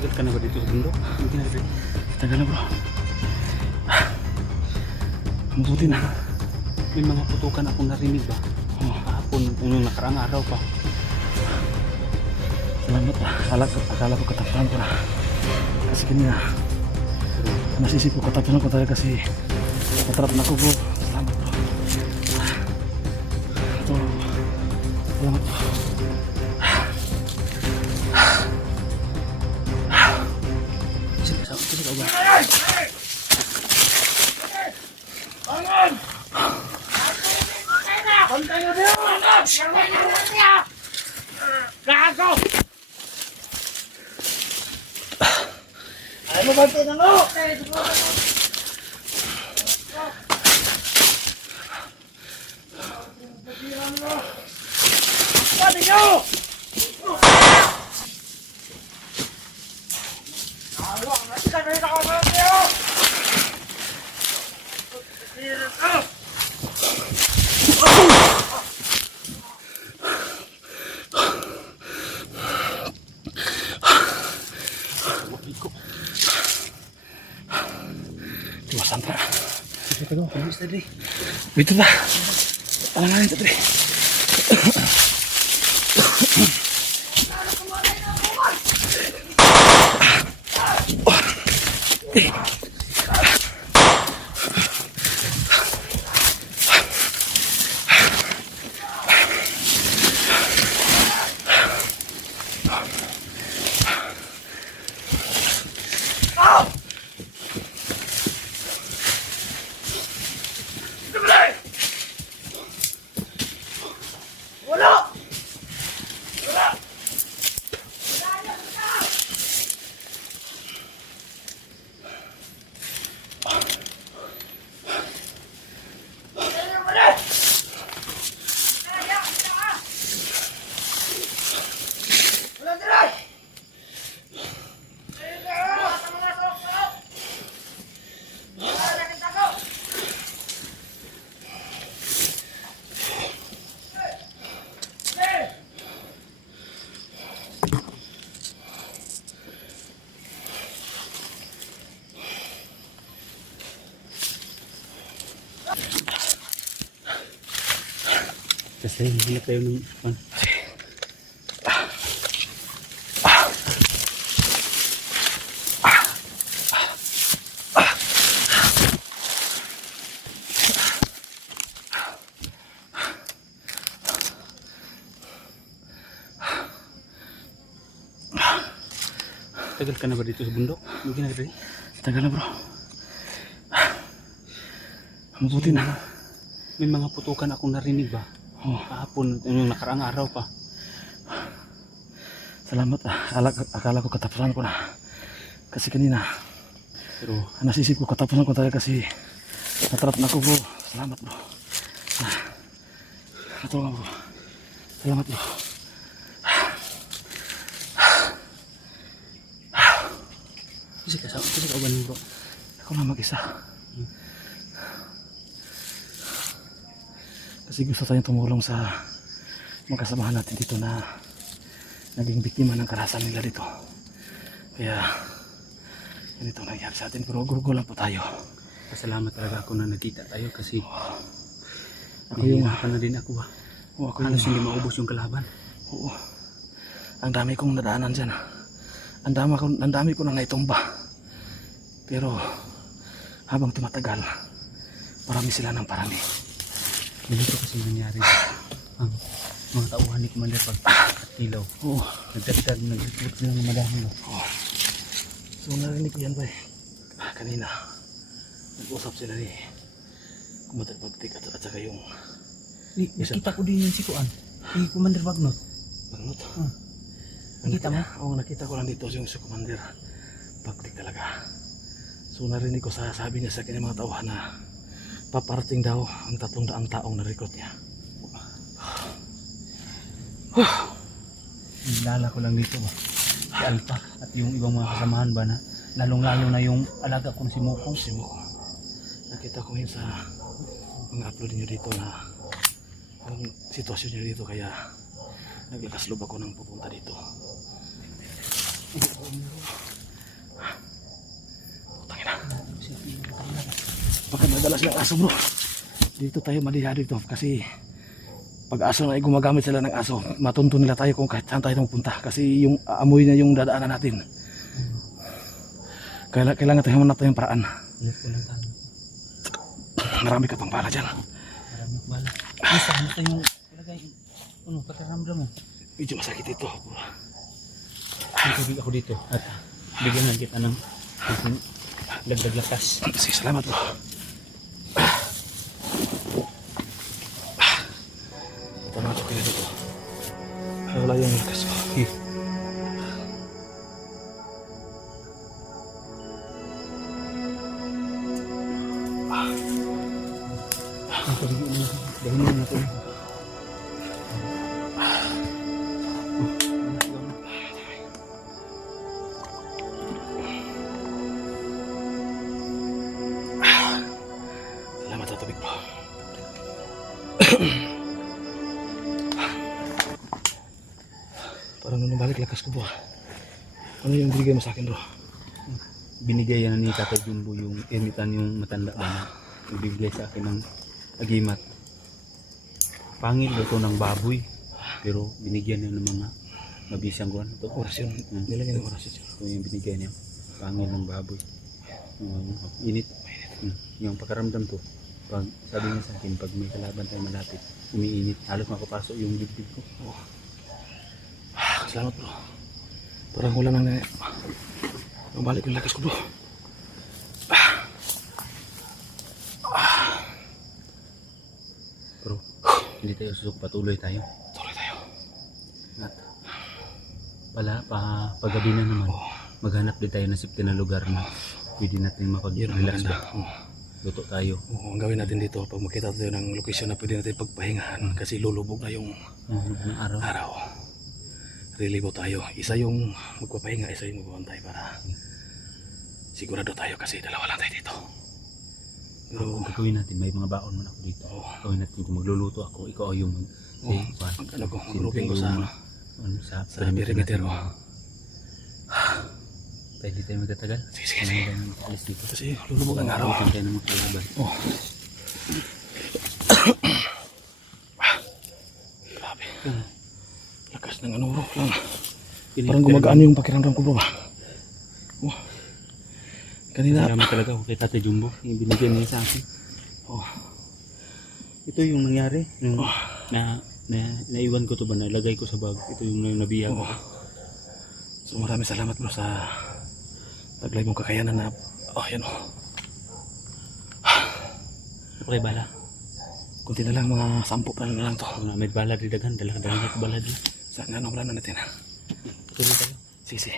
Tagal ka na ba dito sa bundok? Hindi na rin. Tagal na bro. Mabuti na. May mga putukan akong narinig ba? Kahapon, yung nakaraang araw pa. Salamat pa. Akala ko katapusan ko na. Kasi kanina, nasisip ko katapusan ko talaga kasi natrap na ko bro. Salamat bro. Ito, salamat bro. Kasi ka ba? Bangun! Kontay na din! Gago! Ayaw mo ba ito na mo? Pati nyo! Nawang na siya na rin ako mga niyo! Iwasan pa. Ito daw, pulis na rin. Dito ba? Alanganin ito rin. Kasi hindi kayo ng... Tagal ka na ba dito sa bundok? Hindi na rin. Tagal na bro. Mabuti na. May mga putukan akong narinig ba? Kahapon, yung nakaraang araw pa. Salamat ah. Akala ko katapusan ko na. Kasi kanina, Pero nasisip ko katapusan ko talaga kasi natrap na ko bro. Salamat bro. Ito nga bro. Salamat bro. kasi ka ba nung bro? Ako na mag-isa. Kasi gusto tayong tumulong sa mga kasamahan natin dito na naging biktima ng karahasan nila dito. Kaya ganito nangyari sa atin, pero gugulo lang po tayo. Pasalamat talaga ako na nagkita tayo kasi Ako yung nahihirapan na din ako ba? ako Halos yung hindi maubos yung kalaban. oo. Ang dami kong nadaanan dyan. Ang dami ko na naitumba. Pero habang tumatagal, parami sila ng parami. Ganito kasi nangyari ang mga tauhan ni Commander pag ilaw. Oo. Nagdagdag sila ng madami. No? Oh. So narinig ko yan ba kanina nag-usap sila ni Commander Bagtik at saka yung Nakita ko din yung sikuan. Si Commander Bagnot. Bagnot. Nakita mo? Oo, nakita ko lang dito yung si Commander Bagtik talaga. So narinig ko sabi niya sa kanyang mga tauhan na paparating daw ang 300 taong na-recruit niya. Nilala ko lang dito ba? Si Alpha at yung ibang mga kasamahan ba na lalong-lalo na yung alaga kong si Mokong. Si Mokong. Nakita ko yun sa mga upload niyo dito na ang sitwasyon niyo dito, kaya naglakas loob ako nang pupunta dito. Baka madalas ng aso bro. Dito tayo malihado ito kasi pag aso na ay gumagamit sila ng aso, matunto nila tayo kung kahit saan tayo pupunta kasi yung amoy na yung dadaanan natin. Kailangan tayo hanap tayong paraan. Ingat ko lang tayo. Marami ka pang bala dyan. Marami ko bala. Isa, ano yung ilagay? Ano, pagkaramdam mo? Medyo masakit ito. Tubig ako dito at bigyan lang kita ng dagdag lakas. Sige, salamat bro. Tama ito kaya dito. Wala yung lakas ko. Dahil mo na ito. Salamat sa tubig bro. Parang nung balik lakas ko bro. Ano yung binigay mo sa akin bro? Binigay yan ni Tatay Jumbo yung initan yung matanda ba na ibigay sa akin ng agimat. Pangil ito ng baboy pero binigyan niya ng mga mabisang kuwan ito. Orasyon. Nilagyan ng orasyon siya. Ito yung binigay niya. Pangil ng baboy. Init. Yung pakaramdam ko. Pag sabi niya sa akin, pag may kalaban tayo malapit, umiinit. Halos makapasok yung dibdib ko. Salamat bro. Parang wala nang balik yung lakas ko bro. Bro, hindi tayo susuk, patuloy tayo. Tuloy tayo. At paggabi na naman, maghanap din tayo ng safety na lugar na pwede natin makapag-relax ba. Luto tayo. Oo, ang gawin natin dito, pag makita tayo ng location na pwede natin pagpahingahan kasi lulubog na yung Ng araw. araw. Relibo tayo. Isa yung magpapahinga, isa yung magbabantay para sigurado tayo kasi dalawa lang tayo dito. Pero ang gagawin natin, may mga baon man ako dito. Gawin natin kung magluluto ako, ikaw ay yung Mag-grouping ko sa sa perimeter. Tayo di tayo magtatagal. Sige. Alis dito. Kasi lulubog ang araw. Abutin tayo ng mga kalaban. Grabe. Lakas ng ano bro. Parang gumagaan yung pakiramdam ko bro. Kanina. Salamat talaga ako kay Tatay Jumbo. Yung binigyan niya sa akin. Ito yung nangyari. Yung naiwan ko to ba? Nalagay ko sa bag. Ito yung nabiyag ko. So maraming salamat bro sa taglay mong kakayanan na yan o. Okay, bala. Kunti na lang, mga 10 pa na lang to. May bala di dagan. Dala-dala ko bala di. Saan nga wala na natin ha? Tuloy tayo. Sige.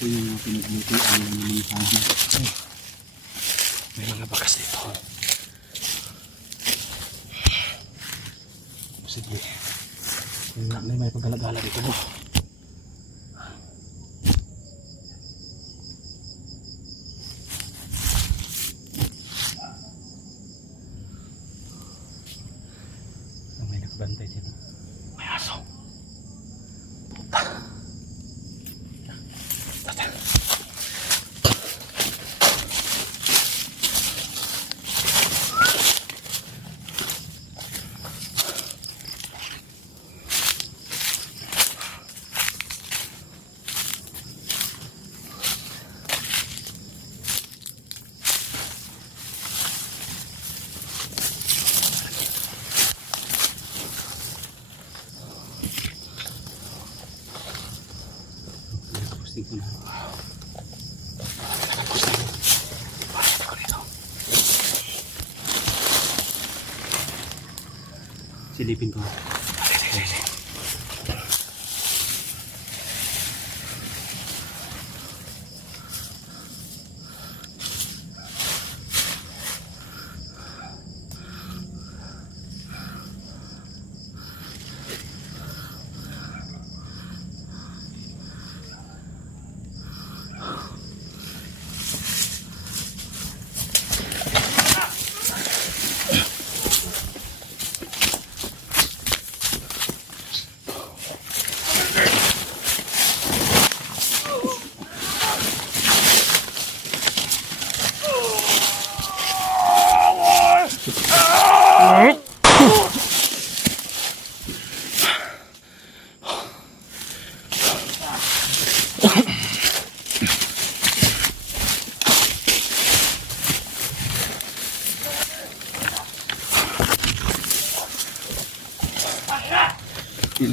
Ito yung mga pinaglutuan ng mga sabi. May mga bakas dito. Sige. May paggalagala dito bro. May nakabantay dito. May aso. Posting ko na. Silipin ko. Sige.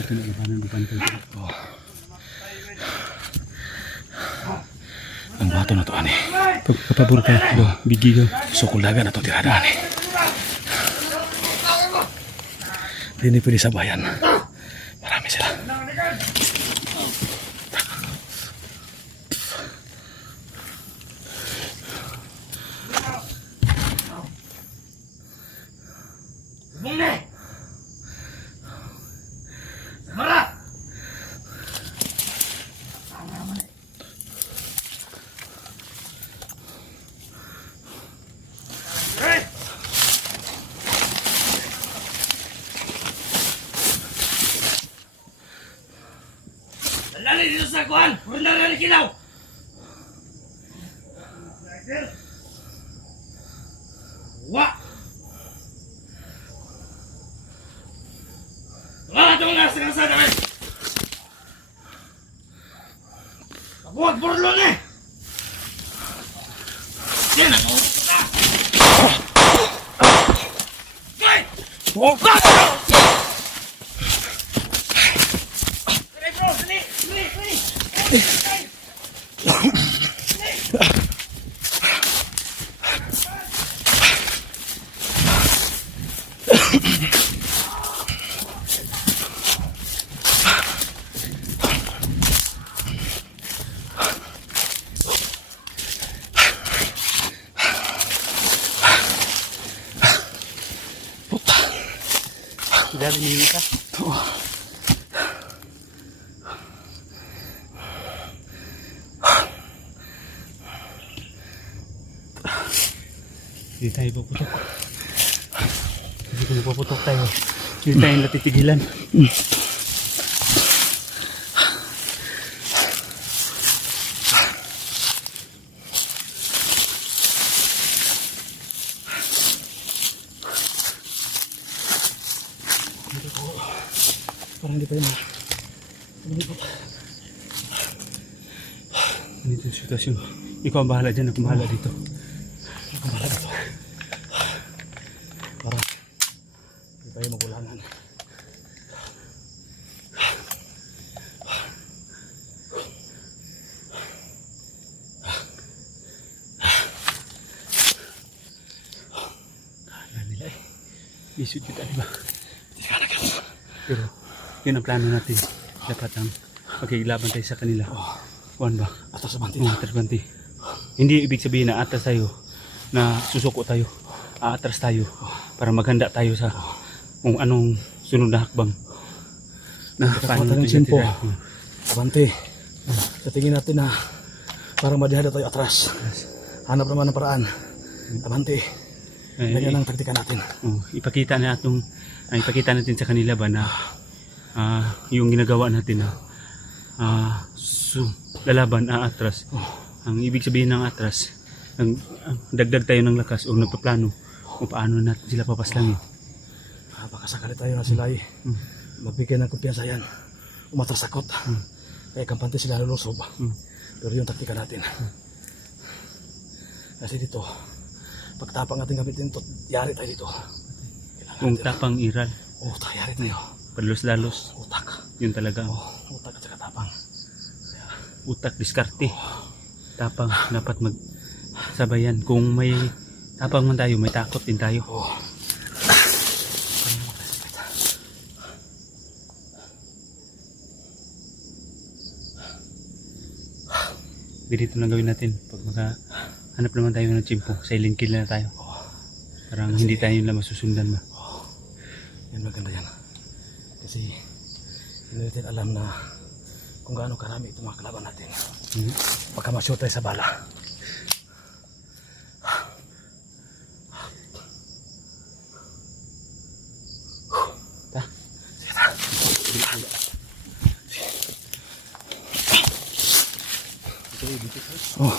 Ito na ibanan di pantay. Oh. Ang bato na to ani. Pagkapabor ka, bigi ka. Sukulaga na to tirada ani. Hindi pwede sa bayan. Marami sila. Bumne! Mara! Hey! Lali dito sa kuhan! Puro na rin kilaw! Wa! Wala itong nasa kasada men! Kabuhat burlon eh! Yan ang ulit na! Gay! Bago! Dali bro! Dali! Dali! Dali! Dali niyo ka. Hindi tayo paputok. Kasi kung paputok tayo, hindi tayo natitigilan. Parang hindi pa yun. Ganito yung sitwasyon. Ikaw ang bahala dyan, ako bahala dito. Ako bahala dito. Parang hindi tayo magulangan. Kala nila eh. Isip kita, di ba? Hindi ka nagkala. Pero yun ang plano natin. Dapat ang magkikilaban tayo sa kanila. Kuhan ba? Atas sa banti. Atras banti. Hindi ibig sabihin na atras tayo, na susuko tayo, aatras tayo, para maghanda tayo sa kung anong sunod na hakbang. Na paano Kakakuha ng natin simpo. natira. Abante. Sa tingin natin na parang madihada tayo atras. Hanap naman ng paraan. Abante. Ganyan ang taktika natin. Ipakita natin sa kanila ba na yung ginagawa natin na lalaban, atras. Ang ibig sabihin ng atras, ang dagdag tayo ng lakas o nagpaplano kung paano natin sila papaslangin. Baka sakali tayo na sila ay magbigay ng kumpiyansa yan. Umatras sakot. Kaya kampante sila lulusob. Pero yung taktika natin. Kasi dito, pagtapang natin gamitin ito, yari tayo dito. Kung tapang iral, Yari tayo. palos-lalos, Utak. yun talaga. Utak at saka tapang. Utak, diskarte. Tapang, dapat magsabayan. Kung may tapang man tayo, may takot din tayo. Ganito lang gawin natin. Pag makahanap naman tayo ng tsimpo, silent kill na tayo. Parang hindi tayo lang masusundan ba. Yan maganda yan. Kasi hindi natin alam na kung gaano karami itong mga kalaban natin. Pagka ma-shoot tayo sa bala. Ta? Sige ta. Oh.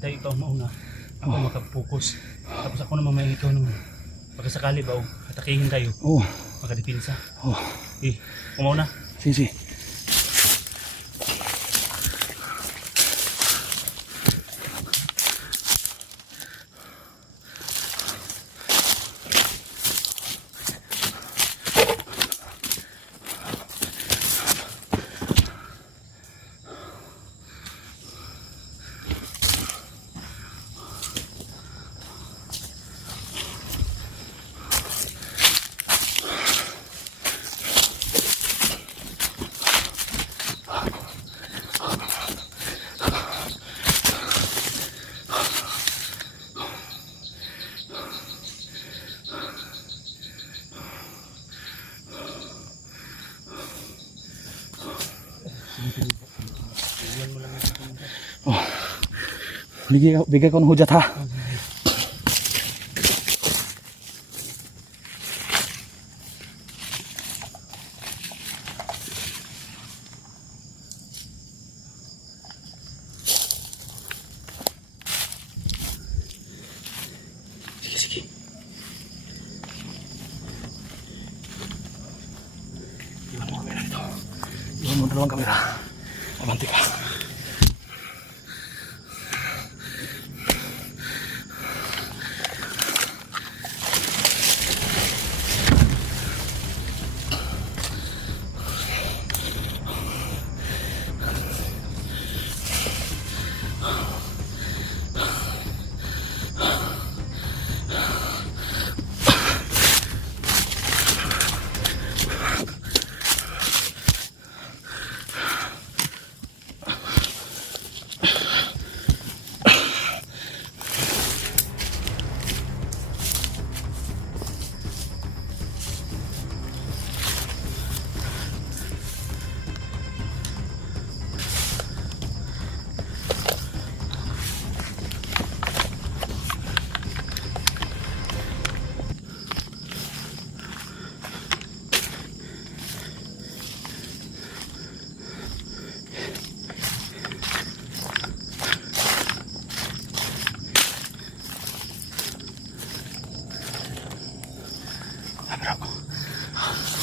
tayo ikaw mauna. Ako makapokus. Tapos ako naman may ikaw naman. Pagkasakali ba, atakihin tayo. Oo. Makadipinsa. Oh. Kumauna. Sige. Oh. Bigay ko ng hudyat ha. Sige. Iwan mo kamera dito. Iwan mo dalawang kamera. Mabanti ka.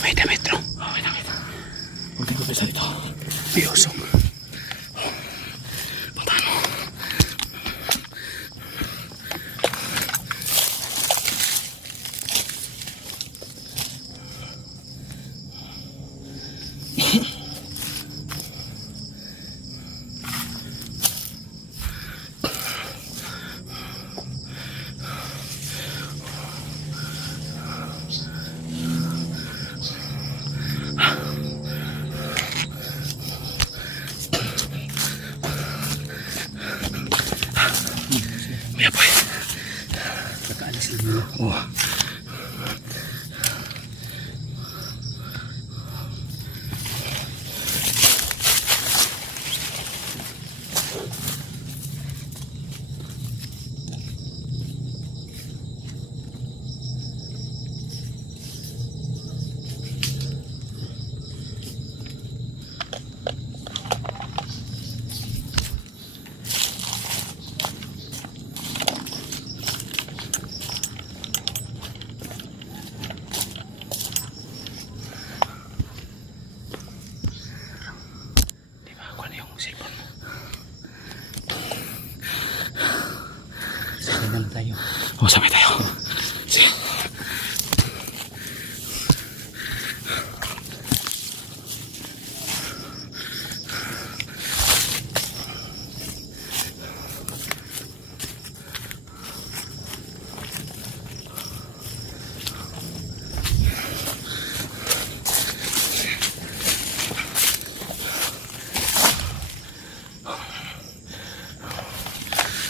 May damit bro. May damit. Huwag ko bisa dito. Biyosok. Puntahan mo. May apoy. Kakaalis lang nila. Oh. Sabay na tayo. Oh, sabay tayo. Sige.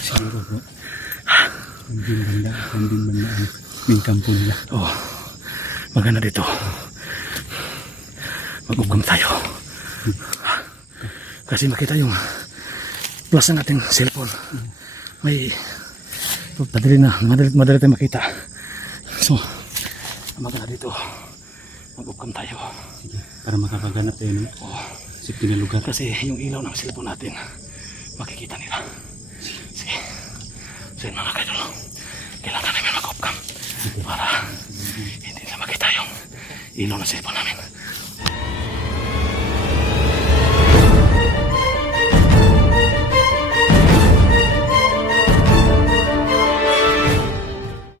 Siguro bro. Kambing banda ang main kampo nila. Oh, maganda dito. Mag-ugam tayo. Kasi makita yung plus ng ating cellphone. May madali tayo makita. So, maganda dito. Mag-ugam tayo. Sige, para makapaganap tayo ng safety na lugar. Kasi yung ilaw ng cellphone natin, makikita nila. Sige. So yun mga kaidol, kailangan namin mag-off cam para hindi na makita yung ilaw na cellphone namin.